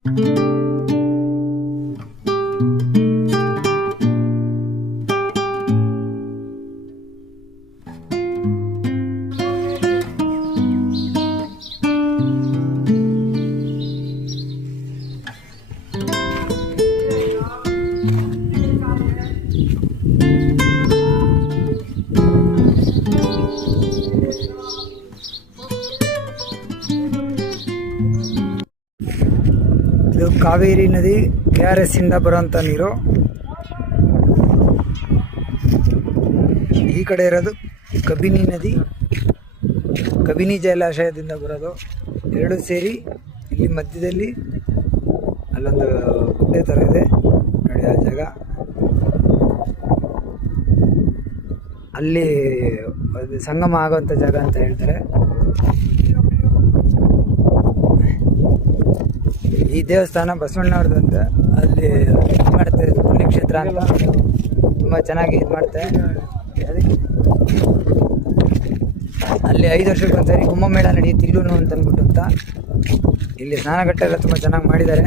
ಇದು ಕಾವೇರಿ ನದಿ KRS ಇಂದ ಬರುವಂಥ ನೀರು. ಈ ಕಡೆ ಇರೋದು ಕಬಿನಿ ನದಿ, ಕಬಿನಿ ಜಲಾಶಯದಿಂದ ಬರೋದು. ಎರಡು ಸೇರಿ ಇಲ್ಲಿ ಮಧ್ಯದಲ್ಲಿ ಅಲ್ಲೊಂದು ಗುಡ್ಡೆ ಥರ ಇದೆ ನೋಡಿ, ಆ ಜಾಗ ಅಲ್ಲಿ ಸಂಗಮ ಆಗುವಂಥ ಜಾಗ ಅಂತ ಹೇಳ್ತಾರೆ. ಈ ದೇವಸ್ಥಾನ ಬಸವಣ್ಣವ್ರದ್ದು ಅಂತ, ಅಲ್ಲಿ ಇದು ಮಾಡುತ್ತೆ, ಪುಣ್ಯಕ್ಷೇತ್ರ ಅಂತ ತುಂಬ ಚೆನ್ನಾಗಿ ಇದು ಮಾಡುತ್ತೆ. ಅಲ್ಲಿ 5 ವರ್ಷಕ್ಕೊಂದ್ಸರಿ ಕುಂಭಮೇಳ ನಡೆಯುತ್ತೆ ಇಲ್ಲೂ ಅಂತ ಅಂದ್ಬಿಟ್ಟು ಅಂತ. ಇಲ್ಲಿ ಸ್ನಾನಘಟ್ಟ ಎಲ್ಲ ತುಂಬ ಚೆನ್ನಾಗಿ ಮಾಡಿದ್ದಾರೆ.